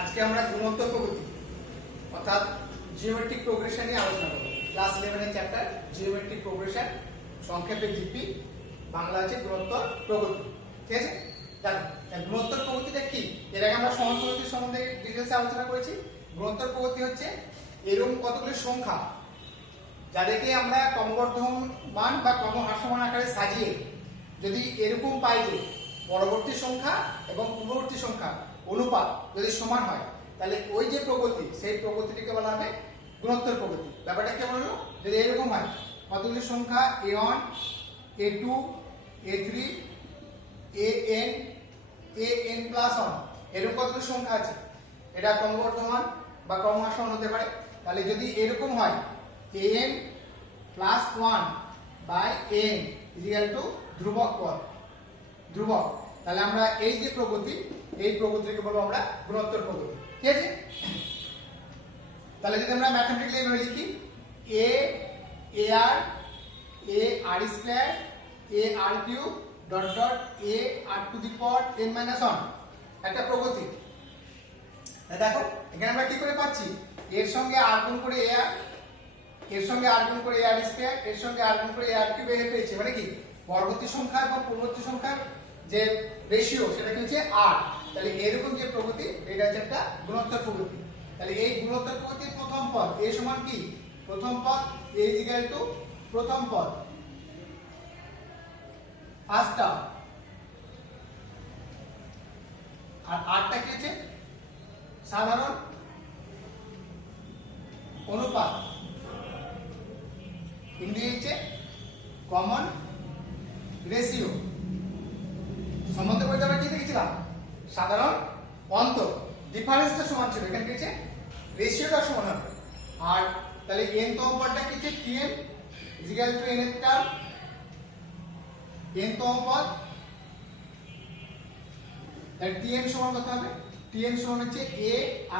আজকে আমরা গুণোত্তর প্রগতি অর্থাৎ জিওমেট্রিক প্রোগ্রেশন নিয়ে আলোচনা করব। ক্লাস 11 এর চ্যাপ্টার জিওমেট্রিক প্রোগ্রেশন, সংক্ষেপে জিপি, বাংলা আছে গুণোত্তর প্রগতি। ঠিক আছে, দেখো গুণোত্তর প্রগতিটা কি? এর আগে আমরা সমান প্রগতির সম্বন্ধে ডিটেইলসে আলোচনা করেছি। গুণোত্তর প্রগতি হচ্ছে এরকম কতগুলি সংখ্যা যাদেরকে আমরা ক্রমবর্ধমান বা ক্রমহ্রাসমান আকারে সাজিয়ে যদি এরকম পাই যে পরবর্তী সংখ্যা এবং পূর্ববর্তী সংখ্যা অনুপাত যদি সমান হয়, তাহলে ওই যে প্রগতি, সেই প্রগতিটিকে বলা হবে গুণোত্তর প্রগতি। ব্যাপারটা কেমন হলো? যদি এরকম হয় কতগুলি সংখ্যা a1, a2, a3, an+1 এরকম কতগুলি সংখ্যা আছে, এটা ক্রমবর্ধমান বা ক্রমহ্রাসমান হতে পারে। তাহলে যদি এরকম হয় an+1 বাই an ধ্রুবক পদ, ধ্রুবক, তাহলে আমরা এই যে প্রগতি, এই প্রগতিকে বলবো আমরা গুণোত্তর প্রগতি। ঠিক আছে, তাহলে যদি আমরা ম্যাথমেটিক্যালি এভাবে লিখি ar square ar cube dot dot ar to the power n-1 একটা প্রগতি। দেখো এখানে আমরা কি করে পাচ্ছি, এর সঙ্গে r গুণ করে ar, এর সঙ্গে r গুণ করে ar স্কয়ার, এর সঙ্গে r গুণ করে ar কিউব এ পেয়েছি, মানে কি পরবর্তী সংখ্যা এবং পূর্ববর্তী সংখ্যার যে রেশিও সেটা কি হচ্ছে r। তাহলে এরকম যে প্রগতি, এটা হচ্ছে একটা গুণোত্তর প্রগতি। তাহলে এই গুণোত্তর প্রগতির প্রথম পদ a সমান কি, প্রথম পদ a প্রথম পদ ফার্স্ট টার্ম, আর rটা কি হচ্ছে সাধারণ অনুপাত, হিন্দি হচ্ছে কমন রেশিও। সম্বন্ধে বলতে আমরা কি দেখেছিলাম, সাধারণ অন্তর, ডিফারেন্সটা সমান ছিল, এখানে কি হচ্ছে রেশিওটা সমান হবে। আর তাহলে n তম পদটা কি হচ্ছে tn ইকুয়াল টু n এর টার্ম, n তম পদ, তাহলে tn সমান কত হবে, tn সমান হচ্ছে a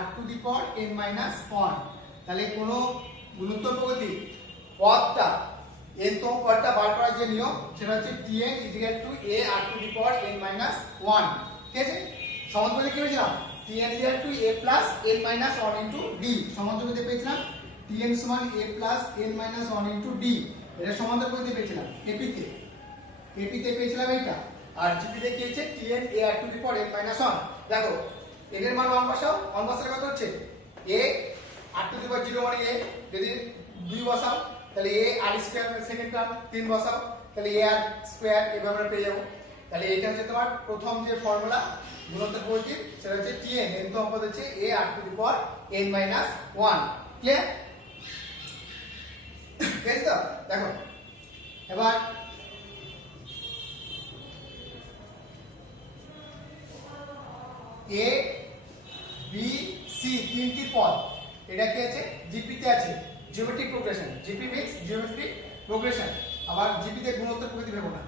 r to the power n-1। তাহলে কোন গুণোত্তর প্রগতি পদটা n তম পদটা বার করার যে নিয়ম, সেটা হচ্ছে tn equal to a r to the power n-1। ঠিক আছে, সমান্তরালে কি হয়েছিল, tn equal to a plus n-1 into d। সমান্তরালে পেয়েছিলাম tn সমান a plus n-1 into d, এটা সমান্তরাল প্রগতি পেয়েছিলাম এপিতে, এপিতে পেয়েছিলাম এইটা। আর জিপিতে কি হচ্ছে tn a r to the power n-1। দেখো n এর মান 1 বসাও, 1 বসালে কত হচ্ছে a r টু দি পাওয়ার 0 মানে a, যদি 2 বসাও তাহলে a r square second term 3 বসাও তাহলে a r স্কয়ার, এভাবে আমরা পেয়ে যাব। তাহলে এটা হচ্ছে তোমার প্রথম যে ফর্মুলা গুণোত্তর প্রগতির, সেটা হচ্ছে tn, n তম পদ হচ্ছে a r to the power n-1। Clear? ঠিক আছে তো? দেখো এবার a b c তিনটি পদ, এটা কি আছে জিপি তে আছে, geometric progression, GP mix geometric progression. আবার জিপি তে গুণোত্তর প্রগতি ভেবো না,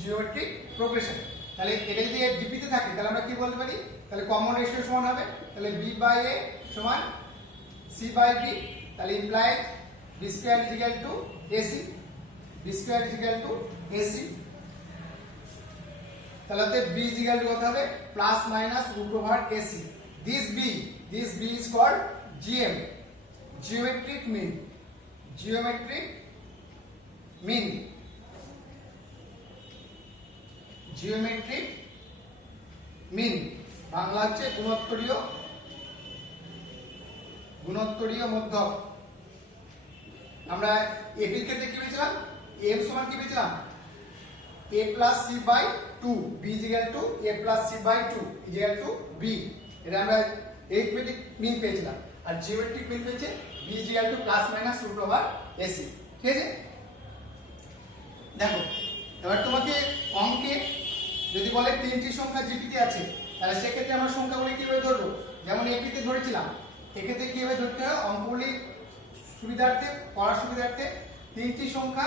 জিওমেট্রিক প্রোগ্রেশন। তাহলে এটা যদি জিপি তে থাকে তাহলে আমরা কি বলতে পারি, তাহলে কমন রেশিও সমান হবে, তাহলে b বাই a সমান c বাই b, তাহলে imply b square is equal to ac, b square is equal to ac। তাহলে b ইজ ইকুয়াল টু কত হবে, plus minus root over ac। this b is called gm, geometric mean, geometric mean, geometric mean Bangla হচ্ছে গুণোত্তরীয় মধ্যক। আমরা এপির ক্ষেত্রে কি পেয়েছিলাম, m সমান কি পেয়েছিলাম a plus c by 2, b is equal to a plus c by 2 is equal to b, এটা আমরা এরিথমেটিক মিন পেয়েছিলাম। আর জিওমেট্রিক মিন পেয়েছে b is equal to plus minus root over ac। ঠিক আছে, দেখো এবার তোমাকে অঙ্কে যদি বলে তিনটি সংখ্যা জিপিতে আছে, তাহলে সেক্ষেত্রে আমরা সংখ্যাগুলি কিভাবে ধরবো, যেমন এপিতে ধরেছিলাম, এক্ষেত্রে কিভাবে ধরতে হয়, অঙ্কগুলি সুবিধার্থে, পড়ার সুবিধার্থে তিনটি সংখ্যা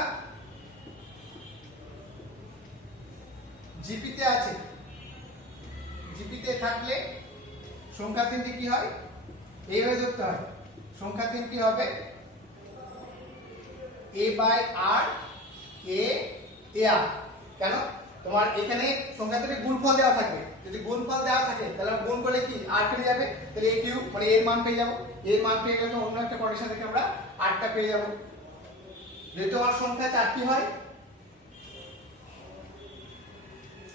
জিপিতে আছে, জিপিতে থাকলে সংখ্যা তিনটি কি হয়, এইভাবে ধরতে হয়। সংখ্যা তিনটি হবে a বাই r a আর, কেন তোমার এখানে সংখ্যাতে গুণফল দেওয়া থাকবে, যদি গুণফল দেওয়া থাকে তাহলে গুণ করলে কি r কেটে যাবে, তাহলে a কিউব মানে এর মান পেয়ে যাব, এর মান পেয়ে গেলে অন্য একটা কন্ডিশন থেকে আমরা 8টা পেয়ে যাব। যেহেতু আমার সংখ্যা 4টি হয়,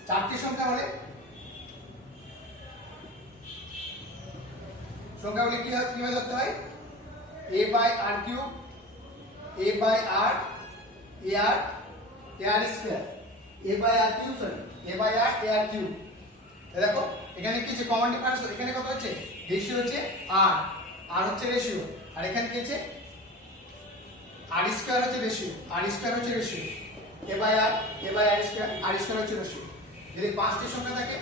4টি সংখ্যা হলে সংখ্যাগুলি কি হয় কিভাবে ধরতে হয়, a by r cube, a by r, ar square, a by r cube, sorry a by r, ar cube. দেখো এখানে কি আছে কমন ডিফারেন্স, এখানে কত হচ্ছে রেশিও হচ্ছে r, r হচ্ছে রেশিও, আর এখানে কি আছে r স্কয়ার হচ্ছে রেশিও, r স্কয়ার হচ্ছে ratio, a by r, a by r square, r square হচ্ছে রেশিও। যদি 5টি সংখ্যা থাকে,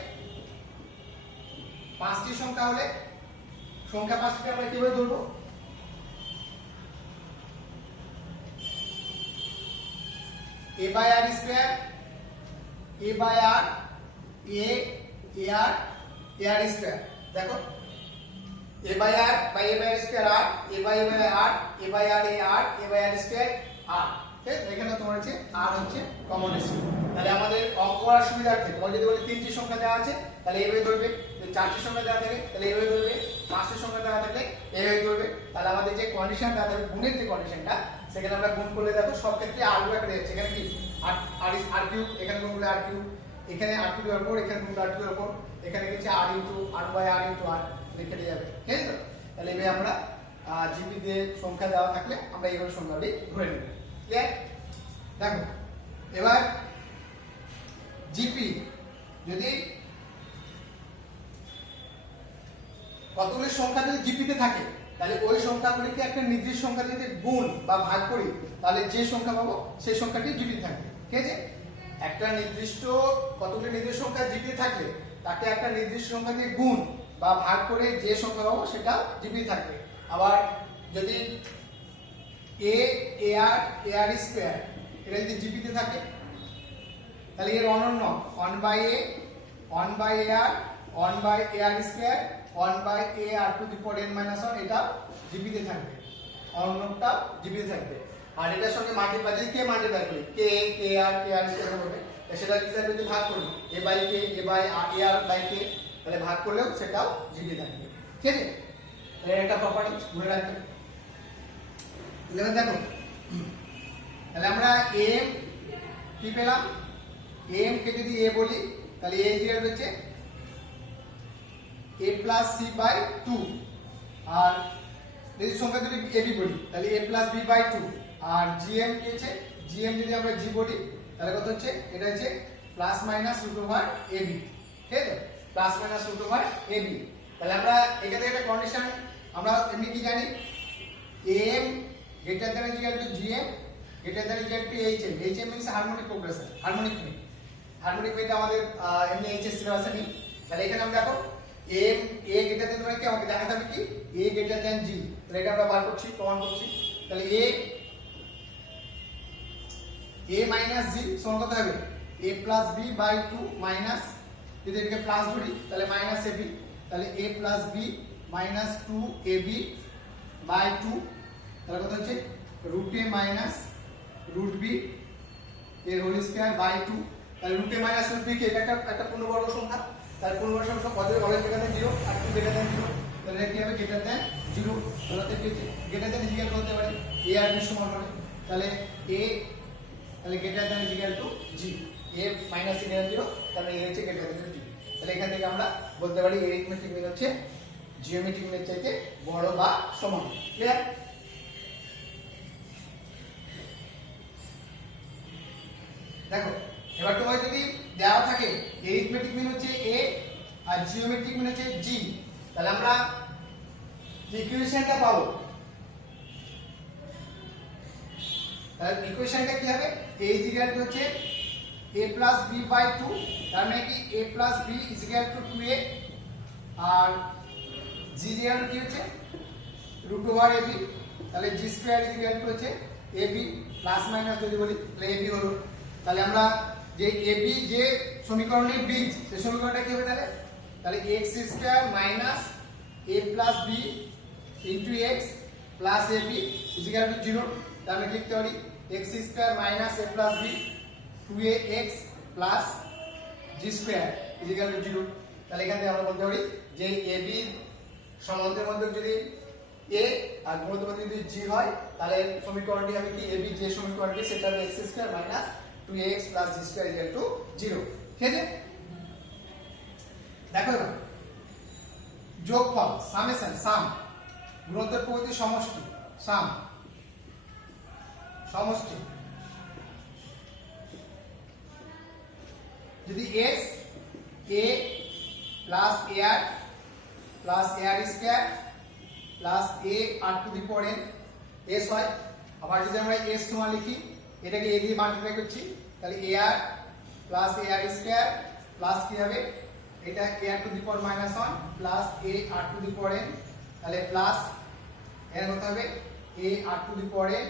5টি সংখ্যা হলে সংখ্যা 5টিকে আমরা কিভাবে ধরবো, a by r square, a by r, ar square. দেখো a by r square r, a by r, a by r, a by r square r। ঠিক আছে, এখানে তোমার হচ্ছে r হচ্ছে কমন রেশিও। তাহলে আমাদের অঙ্ক করার সুবিধার্থে তোমার যদি বলি 3টি সংখ্যা দেওয়া আছে তাহলে এভাবে ধরবে, যদি 4টি সংখ্যা দেওয়া থাকে তাহলে এভাবে ধরবে, 5টি সংখ্যা দেওয়া থাকলে এভাবে ধরবে। তাহলে আমাদের যে কন্ডিশনটা থাকবে গুণের যে কন্ডিশনটা, সেখানে আমরা গুণ করলে দেখো সব ক্ষেত্রে r গুণ একটা যাচ্ছে, এখানে কি r কিউব, এখানে গুণ করলে r কিউব, এখানে r কিউব এর উপর, এখানে গুণ r কিউব এর উপর, এখানে কিছু r into r by r into r লিখে দিয়ে যাবে। ঠিক আছে তো, তাহলে এভাবে আমরা জিপি দিয়ে সংখ্যা দেওয়া থাকলে আমরা এইভাবে সংখ্যাটি ধরে নেব। ক্লিয়ার? দেখো এবার জিপি যদি কতগুলি সংখ্যা যদি জিপিতে থাকে তাহলে ওই সংখ্যাগুলিকে একটা নির্দিষ্ট সংখ্যা যদি গুণ বা ভাগ করি তাহলে যে সংখ্যা পাবো সেই সংখ্যাটি জিপিতে থাকবে। ঠিক আছে, একটা নির্দিষ্ট কতগুলি নির্দিষ্ট সংখ্যা জিপিতে থাকলে তাকে একটা নির্দিষ্ট সংখ্যা দিয়ে গুণ বা ভাগ করে যে সংখ্যা পাবো সেটা জিপিতে থাকবে। আবার যদি ar স্কয়ার এটা যদি জিপিতে থাকে তাহলে এর অনন্য 1 by a, 1 by ar, 1 by ar square, 1 by ar to the power n minus 1 এটা জিপিতে থাকবে, অন্যটা জিপিতে থাকবে। আর এটার সঙ্গে মাল্টিপ্লাই যদি কে মাল্টিপ্লাই করি কে আর স্কয়ার হবে, সেটা যদি ভাগ করি a by k, a by ar by k, তাহলে ভাগ করলেও সেটাও জিপিতে থাকবে। ঠিক আছে, এর একটা প্রপার্টি মনে রাখবে। এবার দেখো তাহলে আমরা m কি পেলাম, m কে যদি a বলি তাহলে a ইকুয়াল হচ্ছে a প্লাস c বাই 2, আর যদি সংখ্যা যদি ab বলি তাহলে a প্লাস b বাই 2, আর gm কি আছে gm যদি আমরা g বলি তাহলে কত হচ্ছে এটা হচ্ছে plus minus root over ab। ঠিক আছে, plus minus root over ab। তাহলে আমরা এখান থেকে একটা কন্ডিশন আমরা এমনি কি জানি, m greater than or equal to gm greater than or equal to hm, hm means harmonic progression, harmonic mean, harmonic mean আমাদের এমনি hs সিলেবাসে নেই। তাহলে এখানে আমরা দেখো m a greater than মানে কি আমাকে দেখাতে হবে কি a greater than g, তাহলে এটা আমরা বার করছি, প্রমাণ করছি। তাহলে a minus g সমান কত হবে a plus b by 2 minus, যদি এটাকে প্লাস ধরি তাহলে মাইনাস ab, তাহলে a plus b minus 2ab by 2, তাহলে কত হচ্ছে root a minus root b এর হোল স্কয়ার বাই 2। তাহলে root a minus root b কে এটা একটা পূর্ণবর্গ সংখ্যা, তার পূর্ণবর্গ সংখ্যা পদের অলওয়েজ গ্রেটার দ্যান 0 আর 2 গ্রেটার দ্যান 0, তাহলে এটা কি হবে গ্রেটার দ্যান 0, তাহলে কি গ্রেটার দ্যান ইকুয়াল করতে পারে a আর b সমান হবে, তাহলে a তাহলে greater than equal to g, a minus equal 0, তাহলে a হচ্ছে গ্রেটার দ্যান g। তাহলে এখান থেকে আমরা বলতে পারি এরিথমেটিক মিন হচ্ছে জিওমেট্রিক মিনের চাইতে বড় বা সমান। ক্লিয়ার? দেখো এবার তোমার যদি দেওয়া থাকে এরিথমেটিক মিন হচ্ছে a আর জিওমেট্রিক মিন হচ্ছে g, তাহলে আমরা যে ইকুয়েশনটা পাবো তাহলে ইকুয়েশনটা কি হবে a is equal to হচ্ছে a plus b by 2, তার মানে কি a plus b is equal to 2a, R g is equal to কি হচ্ছে root over ab, তাহলে g square is equal to হচ্ছে ab প্লাস মাইনাস যদি বলি তাহলে ab হলো। তাহলে আমরা যে ab যে সমীকরণের বীজ সেই সমীকরণটা কি হবে তাহলে x square minus a plus b into x plus ab is equal to 0, তাহলে আমরা লিখতে পারি x square minus a plus b 2ax plus g square is equal to 0। তাহলে এখান থেকে আমরা বলতে পারি যে ab সমান্তরাল মধ্যক যদি a আর গুণোত্তর মধ্যক যদি g হয় তাহলে সমীকরণটি হবে কি ab যে সমীকরণটি সেটা হবে x² - 2ax + g² 0। ঠিক আছে, দেখো এবার যোগফল সামেশন সাম গুণোত্তর পদ্ধতির সমষ্টি সাম সমষ্টি যদি s a plus ar plus ar square plus a r to the power n s হয়, আবার যদি আমরা s সমান লিখি এটাকে a দিয়ে মাল্টিপ্লাই করছি তাহলে ar plus ar square plus কি হবে এটা ar to the power -1 plus a r to the power n তাহলে প্লাস এর কত হবে a r to the power n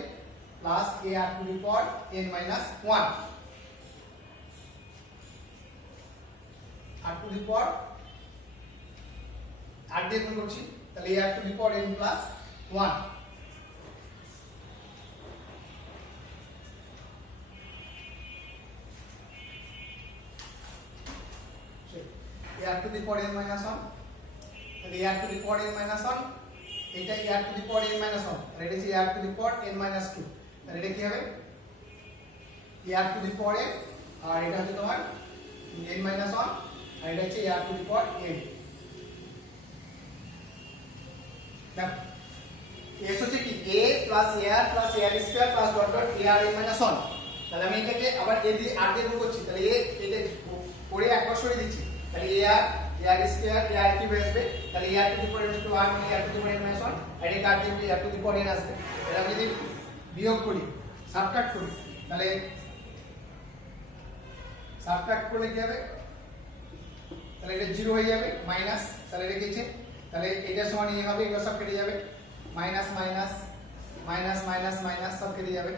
plus a r to the power n - 1 r to the power r দিয়ে গুণ করছি তাহলে a r to the power n plus 1 a r to the power n - 1 তাহলে a r to the power n - 1 এটা a r to the power n - 1 আর এটা হচ্ছে a r to the power n - 2 তাহলে এটা কি হবে a r to the power n আর এটা হচ্ছে তোমার n - 1 আর এটা হচ্ছে a r to the power n। দেখো s হচ্ছে কি a plus ar plus ar square plus dot dot ar n - 1 তাহলে আমি এটাকে আবার a দিয়ে r দিয়ে গুণ করছি তাহলে a এটা পরে একবার সরিয়ে দিচ্ছি তাহলে ar ar square ar কি হয়ে আসবে তাহলে ar to the power n = 1 মানে ar to the power n - 1 আর এটা কাট দিয়ে ar to the power n আসবে। তাহলে আমি যদি বিয়োগ করি সাবট্রাক্ট করি তাহলে সাবট্রাক্ট করলে কি হবে তাহলে এটা 0 হয়ে যাবে মাইনাস তাহলে এটা কি আছে তাহলে এটা সমান এই হবে এগুলো সব কেটে যাবে minus minus minus minus minus সব কেটে যাবে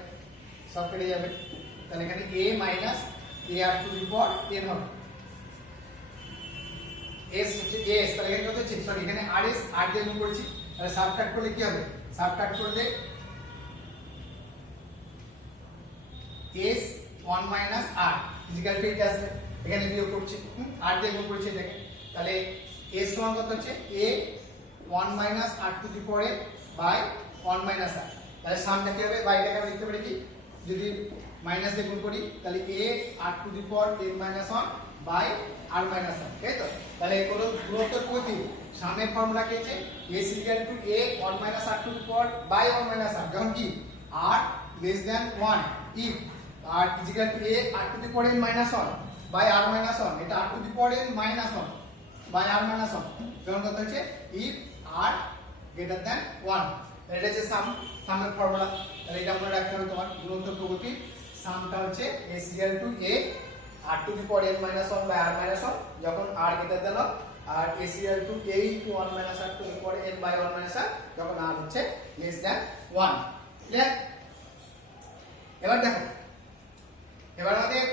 তাহলে এখানে a minus ar to the power n হবে s হচ্ছে s তাহলে এখানে কত হচ্ছে সরি এখানে rs r দিয়ে গুণ করেছি তাহলে সাবট্রাক্ট করলে কি হবে সাবট্রাক্ট করলে s 1 minus r equal to এটা আসবে এখানে বিয়োগ করছি r দিয়ে গুণ করেছি এটাকে তাহলে s সমান কত হচ্ছে a 1 minus r to the power n by 1 minus r তাহলে সামটা কি হবে বা এটাকে আমরা লিখতে পারি কি যদি মাইনাস দিয়ে গুণ করি তাহলে a r to the power n minus 1 by r minus 1 তাই তো তাহলে কোন গুণোত্তর পদ্ধতি সামনের ফর্মুলা কি আছে s equal to a 1 minus r to the power by 1 minus r যখন কি r less than 1 if r is equal to a r to the power n minus 1 by r minus 1 এটা r to the power n minus 1 by r minus 1 যখন কত হচ্ছে if r greater than 1 এটা হচ্ছে সামের formula তাহলে এটা আমরা রাখতে হবে তোমার গুণোত্তর পদ্ধতি সামটা হচ্ছে s equal to a r to the power n minus 1 by r minus 1 যখন r greater than 1 আর s equal to a into 1 minus r to the power n by 1 minus r যখন r হচ্ছে less than 1 clear. এবার দেখো এবার আমাদের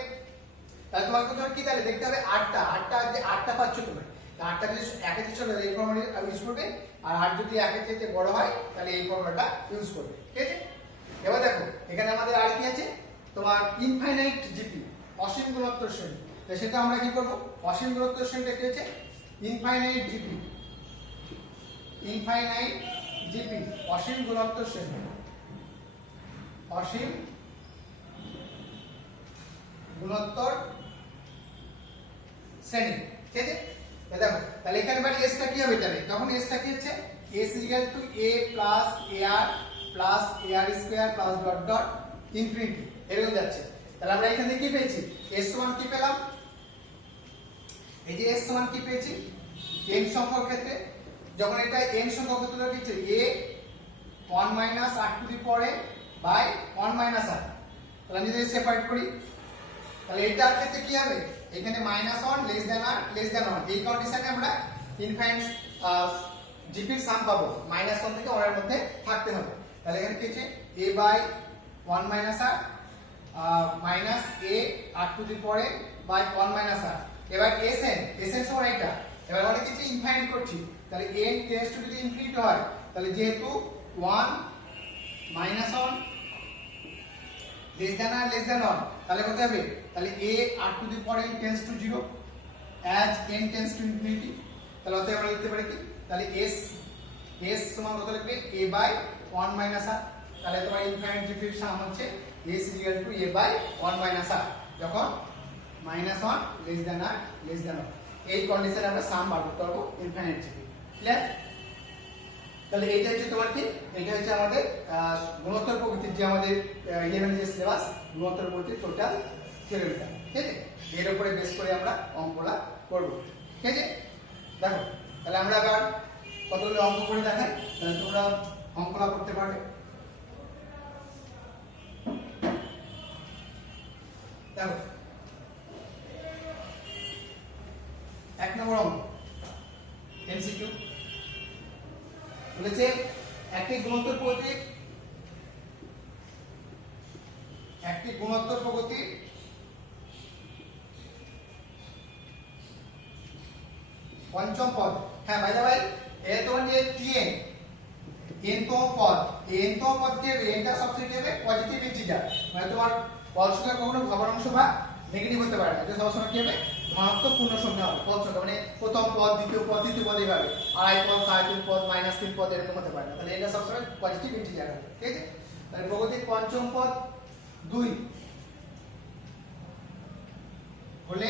তাহলে তোমার কথা কি তাহলে দেখতে হবে 8টা যে 8টা পাচ্ছ তুমি আটটা যদি একে চেষ্টা করলে এই ফর্মুলাটা ইউজ করবে আর আর যদি একের চাইতে বড় হয় তাহলে এই ফর্মুলাটা ইউজ করবে ঠিক আছে। এবার দেখো এখানে আমাদের আর কি আছে তোমার ইনফাইনাইট জিপি অসীম গুণোত্তর শ্রেণী তো সেটা আমরা কি করব অসীম গুণোত্তর শ্রেণীটা কি হচ্ছে ইনফাইনাইট জিপি অসীম গুণোত্তর শ্রেণী অসীম গুণোত্তর শ্রেণী ঠিক আছে। দেখো তাহলে এখানে বাড়ি s টা কি হবে তাহলে তখন s টা কি হচ্ছে s equal to a plus ar plus ar square plus dot dot infinity এরকম যাচ্ছে। তাহলে আমরা এখানে কি পেয়েছি s সমান কি পেলাম এই যে s সমান কি পেয়েছি n সংখ্যার ক্ষেত্রে যখন এটা n সংখ্যা কত হলো দিচ্ছে a 1 minus r to the power n by 1 minus r তাহলে আমি যদি সেপারেট করি তাহলে এটার ক্ষেত্রে কি হবে এখানে -1 লেস দ্যান আর লেস দ্যান 1 এই কন্ডিশনে আমরা ইনফাইনাইট জিপির সাম পাবো -1 থেকে 1 এর মধ্যে থাকতে হবে। তাহলে এখানে কি আছে a by 1 minus r minus a r to the power n by 1 minus r এবার sn সমান এটা এবার আমরা কিছু ইনফাইনাইট করছি তাহলে n টেন্ডস টু যদি ইনফিনিটি হয় তাহলে যেহেতু 1 -1 লেস দ্যান 1 তাহলে কত হবে তাহলে a r to the power n tends to 0 as n tends to infinity তাহলে অতএব আমরা লিখতে পারি কি তাহলে s s সমান কত লিখবে a বাই 1 মাইনাস r, তাহলে তোমার ইনফাইনাইট জিপির সাম হচ্ছে s equal to a by 1 minus r, যখন -1 less than r less than 1, এই কন্ডিশনে আমরা সাম বার করতে পারবো ইনফাইনাইট জিপি। ক্লিয়ার? তাহলে এইটা হচ্ছে তোমার কি, এটা হচ্ছে আমাদের গুণোত্তর প্রকৃতির যে আমাদের 11 যে সিলেবাস গুণোত্তর প্রকৃতির টোটাল থিওরিটা, ঠিক আছে? এর উপরে বেস করে আমরা অঙ্কগুলা করব, ঠিক আছে? দেখো তাহলে আমরা আবার কতগুলো অঙ্ক করে দেখাই, তাহলে তোমরা অঙ্কগুলা করতে পারবে। দেখো 1 নম্বর অঙ্ক এমসিকিউ বলেছে একটি গুণোত্তর প্রগতির পঞ্চম পদ, হ্যাঁ ভাই ভাই এ তোমার যে tn nতম পদ, এই nতম পদকে nটা সবসময় কি হবে পজিটিভ ইন্টিজার, মানে তোমার পদ সংখ্যা কখনো ভগ্নাংশ বা নেগেটিভ হতে পারে না, এটা সবসময় কি হবে ধনাত্মক পূর্ণ সংখ্যা হবে। পদ সংখ্যা মানে প্রথম পদ দ্বিতীয় পদ তৃতীয় পদ এইভাবে, আড়াই পদ 3.5 পদ -3 পদ এরকম হতে পারে না, তাহলে এটা সবসময় পজিটিভ ইন্টিজার হবে, ঠিক আছে? তাহলে প্রগতির পঞ্চম পদ 2 হলে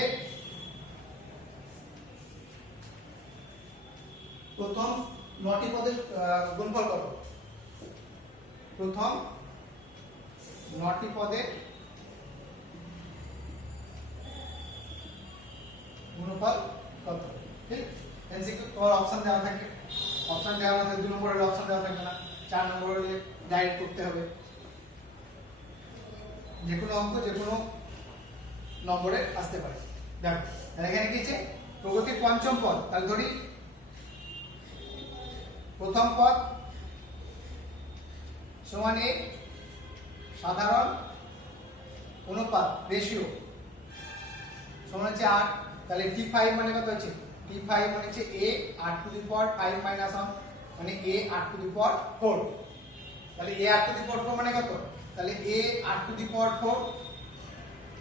প্রথম 9টি পদের গুণফল কত? প্রথম 9টি পদের গুণফল কত? ঠিক, এমসিকিউ তোমার অপশন দেওয়া থাকে, অপশন দেওয়া থাকে 2 নম্বরের অপশন দেওয়া থাকে না, 4 নম্বরে ডাইরেক্ট করতে হবে, যে কোনো অঙ্ক যে কোনো নম্বরে আসতে পারে। দেখো তাহলে এখানে কি আছে প্রগতির পঞ্চম পদ, তাহলে ধরি প্রথম পদ সমান a সাধারণ অনুপাত রেশিও সমান হচ্ছে 8, তাহলে t5 মানে কত হচ্ছে t5 মানে হচ্ছে a r to the power 5 minus 1 মানে a r to the power 4, তাহলে a r to the power 4 মানে কত? তাহলে a r to the power 4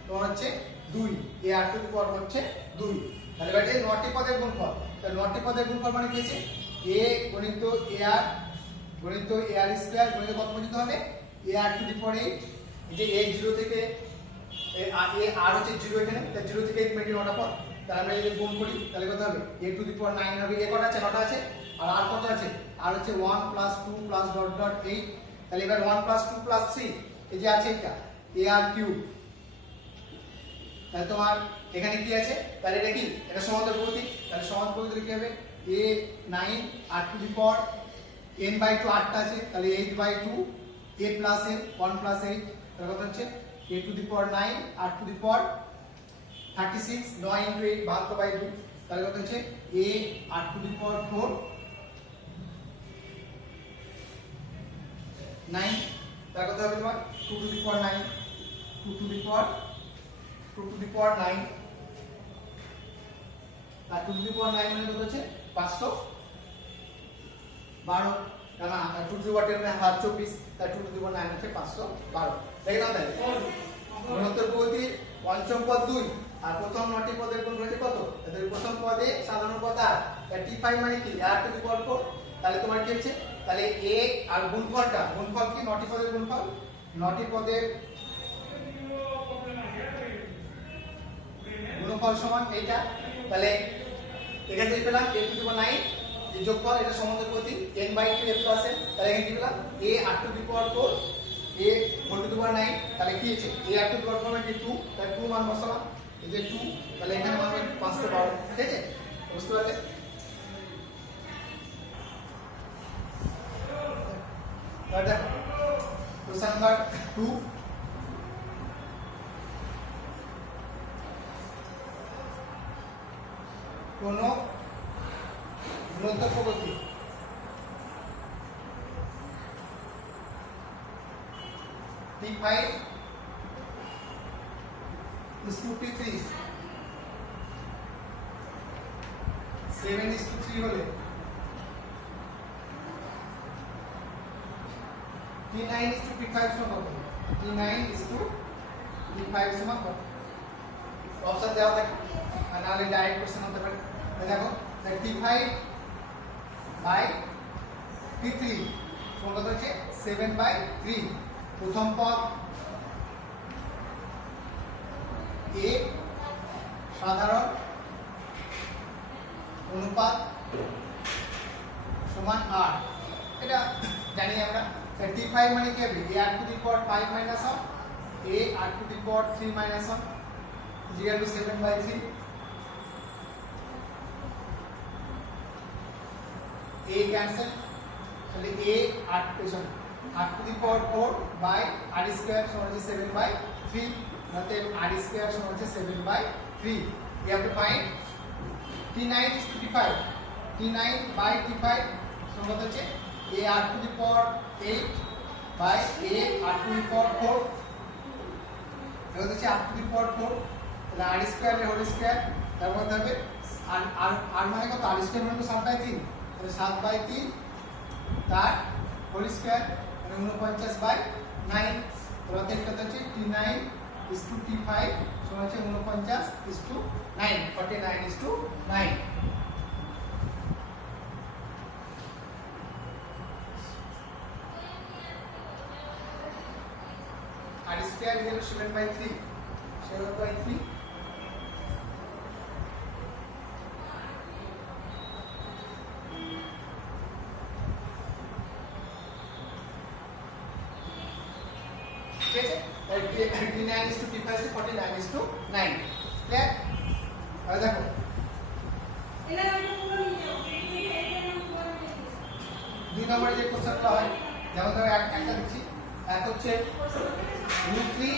তোমার হচ্ছে 2, a r টু দি পাওয়ার হচ্ছে 2, তাহলে এবারে 9টি পদের গুণফল, তাহলে 9টি পদের গুণফল মানে কি আছে a গুণিত ar গুণিত ar স্কয়ার গুণিত কত পর্যন্ত হবে ar টু দি পাওয়ার 8, এই যে a 0 থেকে আর হচ্ছে 0 এখানে, তাহলে 0 থেকে 8 9টা পদ, তাহলে আমরা যদি গুণ করি তাহলে কত হবে a টু দি পাওয়ার 9 হবে, a কত আছে 9টা আছে, আর r কত আছে r হচ্ছে 1 প্লাস 2 প্লাস ডট ডট 8, তাহলে এবার 1 প্লাস 2 প্লাস 3 এই যে আছে এটা ar কিউব, তাহলে তোমার এখানে কি আছে, তাহলে এটা কি এটা সমান্তরাল প্রতীক, তাহলে সমান্তরাল প্রতীক কি হবে a 9 r to the power n by 2 8টা আছে, তাহলে 8 by 2 a plus n 1 plus 8, তাহলে কত হচ্ছে a to the power 9 r to the power 36 9 into 8 ভাগ বাই 2, তাহলে কত হচ্ছে a r to the power 4 9, তাহলে কত হবে তোমার 2 to the power 9 2 to the power 9 আর 2 টু দি পাওয়ার 9 মানে কত হচ্ছে 512, না 2 টু দি পাওয়ার 10 মানে 24, তাহলে 2 টু দি পাওয়ার 9 হচ্ছে 512, তাই না? তাহলে গুণোত্তর প্রগতির পঞ্চম পদ 2 আর প্রথম 9টি পদের গুণ হচ্ছে কত? তাহলে প্রথম পদে সাধারণ পদ আর t5 মানে কি r টু দি পাওয়ার 4, তাহলে তোমার কি হচ্ছে তাহলে a আর গুণফলটা, গুণফল কি 9টি পদের গুণফল, 9টি পদের গুণফল সমান এইটা, তাহলে এখান থেকে পেলাম a টু দি পাওয়ার 9 এই যোগফল, এটা সমান্তরাল প্রতীক n by 2 a plus n, তাহলে এখানে কি পেলাম a r to the power 4 a whole to the power 9, তাহলে কি আছে a r to the power 4 মানে 2, তাহলে 2 মান বসালাম, এই যে 2, তাহলে এখানে মান হবে 512, ঠিক আছে? বুঝতে পারলে? তাহলে দেখো কোশ্চেন নাম্বার 2, কোন গুণোত্তর প্রগতি t5 is to t3 7 is to 3 হলে t9 is to t5 সমান কত? t9 is to t5 সমান কত? অপশন দেওয়া থাকে আর নালে ডাইরেক্ট কোশ্চেন হতে পারে। দেখো t5 বাই T3 সমান কত হচ্ছে 7/3। প্রথম পদ a সাধারণ অনুপাত সমান r, এটা জানি আমরা। T5 মানে কি হবে a r to the power 5 minus 1 a r to the power 3 minus 1 is equal to 7/3। a cancel, তাহলে a r to the power 4 by r square সমান হচ্ছে 7/3, অতএব r square সমান হচ্ছে 7/3। we have to find T9 is to T5, T9 by T5 সমান কত হচ্ছে a r to the power 8 by a r to the power 4, এটা হচ্ছে r to the power 4, তাহলে r square এর হোল স্কয়ার, তার মধ্যে হবে r মানে কত, r square মানে 7/3, তাহলে 7/3 তার হোল স্কয়ার মানে 49/9, তাহলে এটা হচ্ছে T9 is to T5 সমান হচ্ছে 49 is to 9, 49 is to 9। r square is 7/3, 7/3 ঠিক আছে। T9 is to T5 is 49 is to 9, clear? আর দেখো দুই নম্বরে যে কোশ্চেনটা হয়, যেমন ধরো একটা দিচ্ছি, এক হচ্ছে √3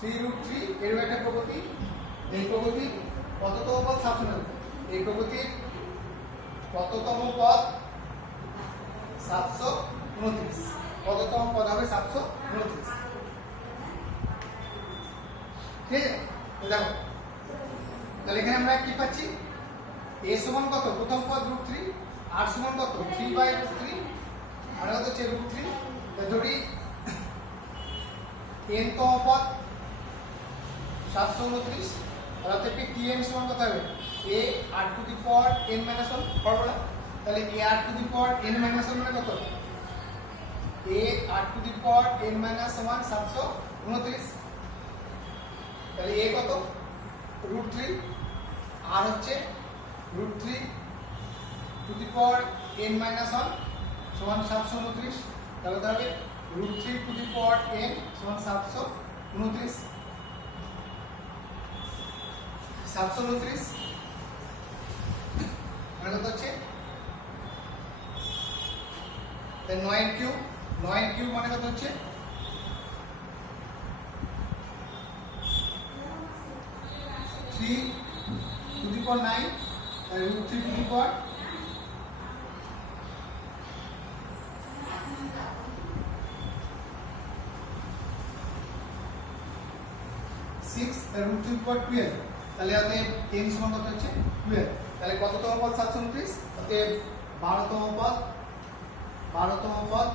3√3 এর একটা প্রগতি, এই প্রগতি কততম পদ 729, এই প্রগতির কততম পদ 729, কততম পদ হবে 729, ঠিক আছে। দেখো তাহলে এখানে আমরা কি পাচ্ছি, a সমান কত, প্রথম পদ √3, r সমান কত 3/√3, মানে কত হচ্ছে √3, ধরি n তম পদ 729, তাহলে Tn সমান কত হবে a r to the power n minus 1 formula, তাহলে a r to the power n minus 1 মানে কত, a r to the power n minus 1 729, তাহলে a কত √3, r হচ্ছে √3 to the power n minus 1 সমান 729, তাহলে হবে √3 to the power n সমান 729, 729 মানে কত হচ্ছে 9³ 9³ মানে কত হচ্ছে 3 to the power 9, √3 to the power 6, √3 to the power 12, তাহলে অতএব n সমান কত হচ্ছে 12, তাহলে কততম পদ 729, অতএব 12তম পদ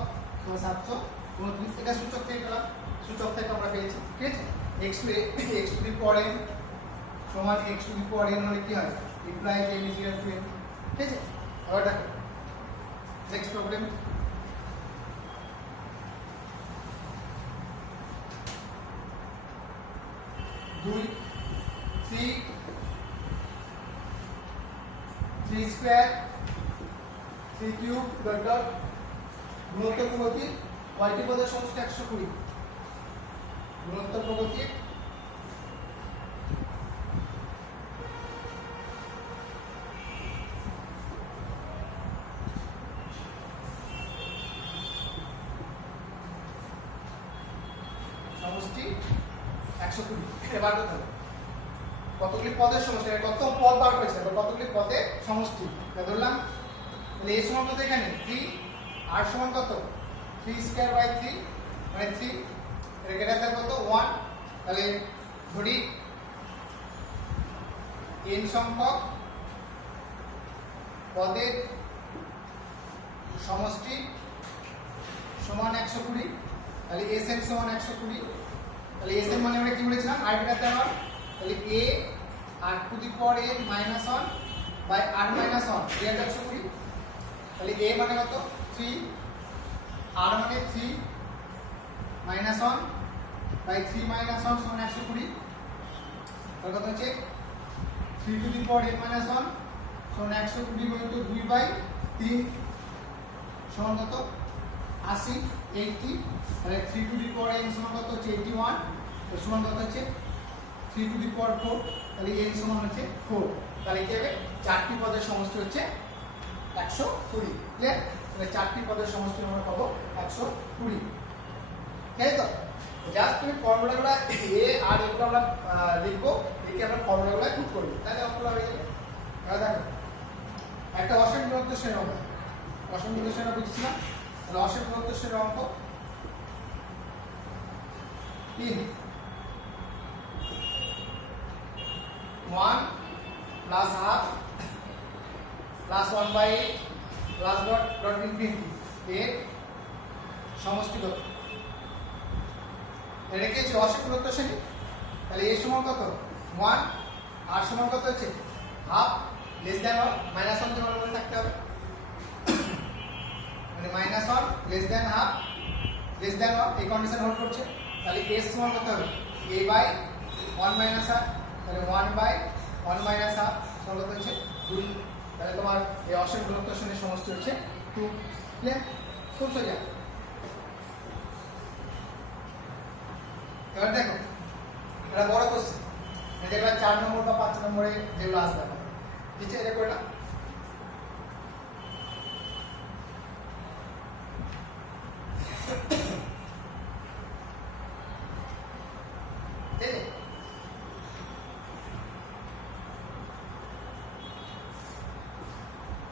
729, এটা সূচক থেকে পেলাম, সূচক থেকে আমরা পেয়েছি, ঠিক আছে। x to the power n সমান x to the power n হলে কি হয়, implies n is equal to n, ঠিক আছে। আবার দেখো নেক্সট প্রবলেম, দুই 3 স্কয়ার 3 কিউব ডট গুণোত্তর প্রগতি কয়টি পদের সমষ্টি 120, গুণোত্তর প্রগতি সমষ্টি 120, এবার কত হবে, কতগুলি পদের সমষ্টি, কত পদ বার করেছে, কতগুলি পদের সমষ্টি ধরলাম, তাহলে a সমান কত এখানে 3, r সমান কত 3² 3 মানে 3, এর গ্রেটার কত 1, তাহলে ধরি n সংখ্যক পদের সমষ্টি সমান 120, তাহলে Sn সমান 120, তাহলে Sn মানে আমরা কি বলেছিলাম r গ্রেটার দেন 1, তাহলে a r to the power n minus 1 by r minus 1 এর 120 তাহলে a মানে কত 3 r মানে 3 মাইনাস 1 বাই 3 মাইনাস 1 সমান 120 তাহলে কত হচ্ছে 3 two the power n minus 1 সমান 120 গুণিত 2 বাই 3 সমান কত 80 80 তাহলে 3 টু দি পাওয়ার n সমান কত হচ্ছে 81 তো সমান কত হচ্ছে 3 টু দি পাওয়ার 4 তাহলে n সমান হচ্ছে 4 তাহলে কি হবে চারটি পদের সমষ্টি হচ্ছে 120 ক্লিয়ার তাহলে চারটি পদের সমষ্টি আমরা পাবো 120 তাই তো জাস্ট তুমি ফর্মুলাগুলো a আর এগুলো আমরা লিখবো লিখে আমরা ফর্মুলাগুলো পুট করব তাহলে অঙ্কটা হয়ে যাবে দেখো একটা অসীম দূরত্ব শ্রেণী অঙ্ক অসীম দূরত্ব শ্রেণী বুঝছিলাম তাহলে অসীম দূরত্ব শ্রেণী অঙ্ক 3 1 plus half plus 1 by 8 plus dot infinity এর সমষ্টি কত এটা কি হচ্ছে অসীম দূরত্ব শ্রেণী তাহলে a সমান কত 1 r সমান কত হচ্ছে half less than or minus 1 যেমন বলে থাকতে হবে মানে minus 1 less than half less than or এই কন্ডিশন হোল্ড করছে তাহলে s সমান কত হবে a বাই 1 মাইনাস r তাহলে 1 বাই 1 মাইনাস হাফ সমান কত হচ্ছে 2 তাহলে তোমার এই অসীম দূরত্ব শ্রেণীর সমষ্টি হচ্ছে 2 ক্লিয়ার খুব সোজা এবার দেখো এটা বড় কোশ্চেন যেগুলো 4 নম্বর বা 5 নম্বরে যেগুলো আসবে নিচে এটা করে না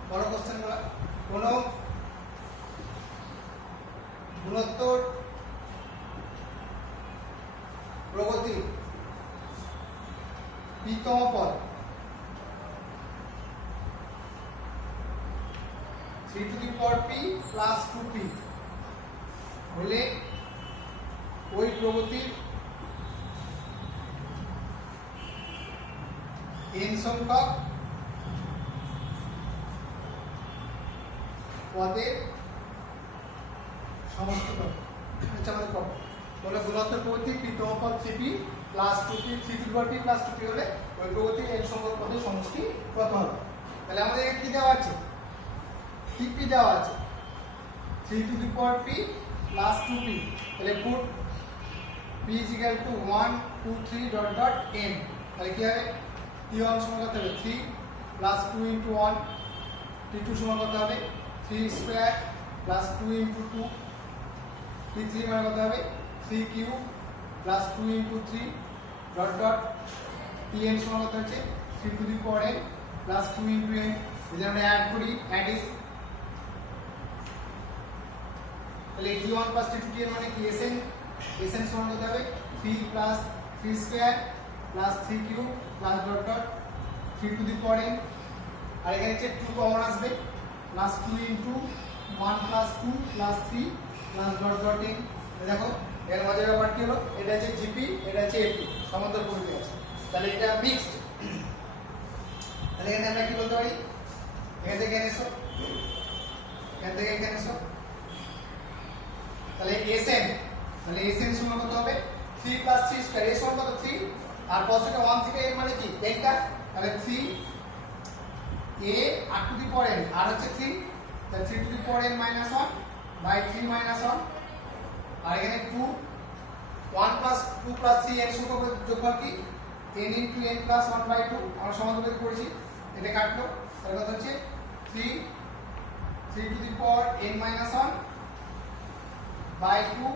বড় কোশ্চেন গুলো কোন গুণোত্তর প্রগতি p-তম পদ 3 two the power p plus 2p হলে ওই প্রগতির n সংখ্যক পদের সমষ্টি কত হচ্ছে আমাদের প্রবলেম বলে গুণোত্তর প্রগতি p-তম পদ 3p plus 2p 3 two the power p plus 2p হলে ওই প্রগতির n সংখ্যক পদের সমষ্টি কত হবে তাহলে আমাদের কি দেওয়া আছে tp দেওয়া আছে 3 two the power p plus 2p তাহলে put p is equal to 1 2 3 dot dot n তাহলে কি হবে t1 সমান কত হবে 3 প্লাস 2 into 1 t2 সমান কত হবে 3 স্কয়ার প্লাস 2 into 2 t3 মানে কত হবে 3 cube plus 2 into 3 dot dot tn সমান কত হচ্ছে 3 two the power n plus 2 into n যদি আমরা অ্যাড করি অ্যাড ইজ তাহলে t1 প্লাস t2 tn মানে কি sn সমান কত হবে 3 plus 3 square plus 3 cube plus dot dot 3 two the power n আর এখানে হচ্ছে 2 কমন আসবে plus 2 into 1 plus 2 plus 3 plus dot dot n দেখো এর মজার ব্যাপার কি হলো এটা হচ্ছে জিপি এটা হচ্ছে এপি সমান্তরালপরিধি আছে তাহলে এটা মিক্সড তাহলে এখানে আমরা কি বলতে পারি এখান থেকে এসো এখান থেকে এখানে এসো তাহলে sn সমান কত হবে 3 প্লাস 3 স্কয়ার s সমান কত 3 আর পজিটিভ 1 থেকে n মানে কি এটা তাহলে 3 a r to the power n আর হচ্ছে 3 তাহলে 3 two the power n minus 1 by 3 minus 1 আর এখানে 2 1 plus 2 plus 3 n সংখ্যক যোগফল কি n into n plus 1 by 2 আমরা সমানুপাতিক করেছি এটা কাটলো তাহলে কত হচ্ছে 3 to the power n minus 1 by 2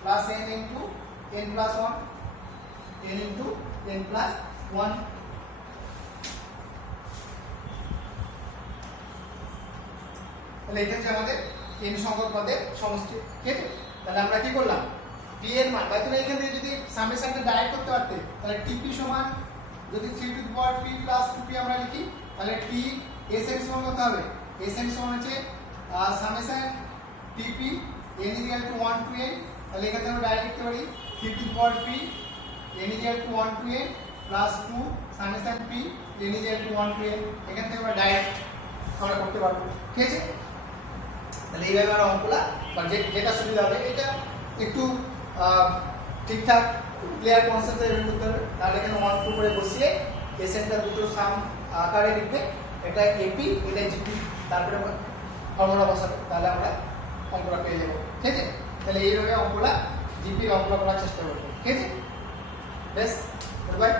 plus n into n plus 1 n into n plus 1 তাহলে এটা হচ্ছে আমাদের n সংখ্যক পদের সমষ্টি ঠিক আছে তাহলে আমরা কি করলাম t এর মান বা তুমি এখান থেকে যদি সামেশনটা ডাইরেক্ট করতে পারতে তাহলে tp সমান যদি 3 to the power p plus 2p আমরা লিখি তাহলে t sn সমান কত হবে sn সমান হচ্ছে summation tp n is equal to 1 to n তাহলে এখানে আমরা ডাইরেক্ট লিখতে পারি 3 to the power p n is equal to 1 to n plus 2 summation p লিনিয়ার টু 1 টু n, এখান থেকে আমরা ডাইরেক্ট আমরা করতে পারবো। ঠিক আছে, তাহলে এইভাবে আমরা অঙ্কগুলা বা যেটা সুবিধা হবে এটা একটু ঠিকঠাক ক্লিয়ার কনসেপ্টে বের করতে হবে। তাহলে এখানে 1 2 করে বসিয়ে এসেনটা দুটো সাম আকারে লিখবে, এটা এপি এটা জিপি, তারপরে ফর্মুলা বসাবে, তাহলে আমরা অঙ্কটা পেয়ে যাবো। ঠিক আছে, তাহলে এইভাবে অঙ্কগুলা জিপির অঙ্কগুলা করার চেষ্টা করবো। ঠিক আছে, বেশ, বাই।